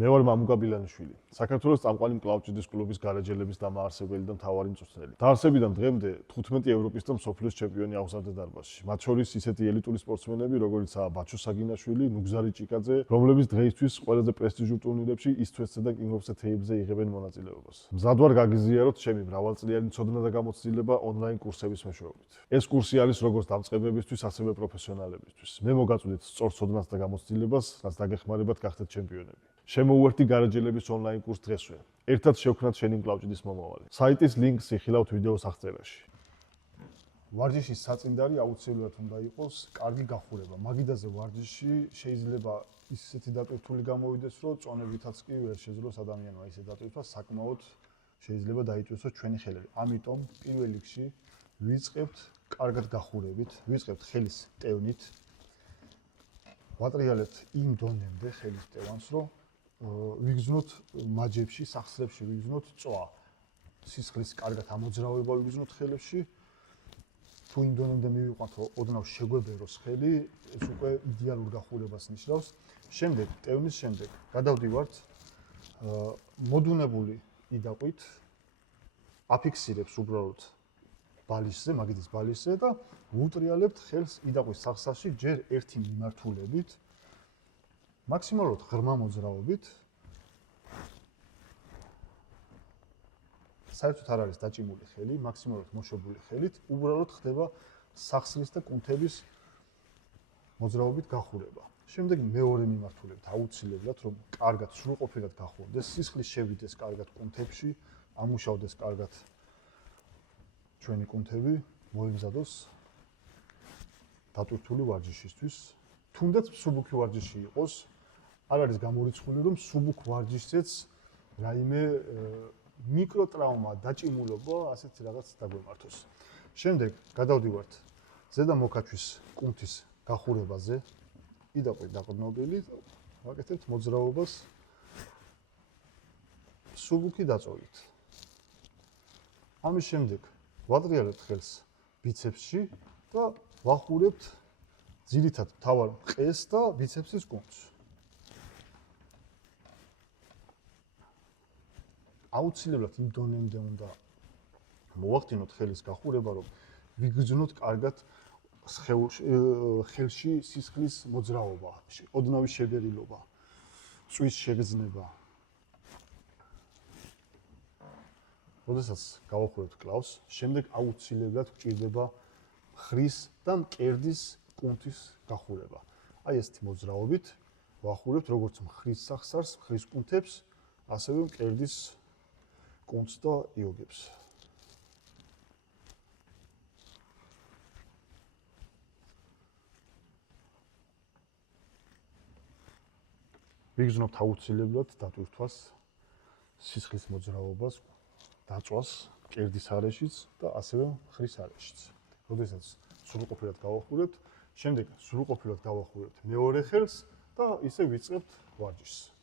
მე ვარ მამუკა ბილანიშვილი, საქართველოს წამყვანი მკლავჭიდის კლუბის გარეჯელების დამაარსებელი და მთავარი მწვრთნელი. დაარსებიდან დღემდე 15 ევროპის და მსოფლიოს ჩემპიონი აღზარდა დარბაზში. მათ შორის ისეთი ელიტური სპორტსმენები, როგორიცაა ბაჩო საგინაშვილი, ნუგზარი ჭიკაძე, რომლებიც დღეისთვის ყველაზე პრესტიჟულ ტურნირებში East-West-ზე და King of the Table-ზე იღებენ მონაწილეობას. მზად ვარ გაგიზიაროთ ჩემი მრავალწლიანი ცოდნა და გამოცდილება ონლაინ კურსების მეშვეობით. ეს კურსი არის როგორც დამწყებებისთვის, ასევე პროფესიონალებისთვის. მე მოგაწვდით სწორ ცოდნას და გამოცდილებას, რაც დაგეხმარებათ გახდეთ ჩემპიონები. შემოუერთდი გარეჯელების ონლაინ კურს დღესვე. ერთად შევქმნათ შენი მკლავჭიდის მომავალი. საიტის ლინკს იხილავთ ვიდეოს აღწერაში. ვარჯიშის საწინდარი აუცილებლად უნდა იყოს კარგი გახურება. მაგიდაზე ვარჯიში შეიძლება ისეთი დატვირთული გამოვიდეს, რომ წონებითაც კი ვერ შეძლოს ადამიანმა ისე დატვირთვა, საკმაოდ შეიძლება დაიწვიოს ჩვენი ხელები. ამიტომ პირველ რიგში ვიწყებთ კარგად გახურებით, ვიწყებთ ხელის ტევნით. ვატრიალებთ იმ დონემდე ხელის ტევანს, რომ ვიგზნოთ მაჯებში, სახსრებში ვიგზნოთ წვა. სისხლის კარგად ამოძრავება ვიგზნოთ ხელებში. თუ იმ დონემდე მივიყვანთ, რომ ოდნავ შეგვებეროს ხელი, ეს უკვე იდეალურ გახურებას ნიშნავს. შემდეგ, ტევნის შემდეგ გადავდივართ მოდუნებული იდაყვით, აფიქსირებს უბრალოდ ბალიშზე, მაგიდის ბალიშზე და ვუტრიალებთ ხელს იდაყვის სახსრაში ჯერ ერთი მიმართულებით. მაქსიმალურად ღრმა მოძრაობით. საერთოდ არ არის დაჭიმული ხელი, მაქსიმალურად მოშობული ხელით, უბრალოდ ხდება სახსრის და კუნთების მოძრაობით გახურება. შემდეგ მეორე მიმართულებით აუცილებლად, რომ კარგად სრულყოფილად გახურდეს, სისხლის შევიდეს კარგად კუნთებში, ამუშავდეს კარგად ჩვენი კუნთები, მოემზადოს დატვირთული ვარჯიშისთვის. თუნდაც მსუბუქი ვარჯიში იყოს, არ არის გამორიცხული, რომ მსუბუქ ვარჯიშზეც რაიმე მიკროტრაუმა, დაჭიმულობა, ასეთი რაღაც დაგვემართოს. შემდეგ გადავდივართ ზედა მოკაჩვის კუნთის გახურებაზე. იდაყვი დაყრდნობილი, ვაკეთებთ მოძრაობას მსუბუქი დაწვევით. ამის შემდეგ ვატრიალებთ ხელს ბიცეპსში და ვახურებთ ძირითად მთავარ მყეს და ბიცეპსის კუნთს. აუცილებლად იმ დონემდე უნდა მოვახდინოთ ხელის გახურება, რომ ვიგრძნოთ კარგად ხელში სისხლის მოძრაობა, ოდნავი შებერილობა, წვის შეგრძნება. როდესაც გავახურებთ კლავს, შემდეგ აუცილებლად გვჭირდება ხრის და მკერდის კუნთის გახურება. აი ესეთი მოძრაობით ვახურებთ როგორც ხრის სახსარს, ხრის კუნთებს, ასევე მკერდის კუნთს და იოგებს. ვიგრძნობთ აუცილებლად დატვირთვას, სისხლის მოძრაობას, დაწვას მკერდის არეშიც და ასევე ხრის არეშიც. როდესაც სრულყოფილად გავახურებთ, შემდეგ სრულყოფილად გავახურებთ მეორე ხელს და ისე ვიწყებთ ვარჯიშს.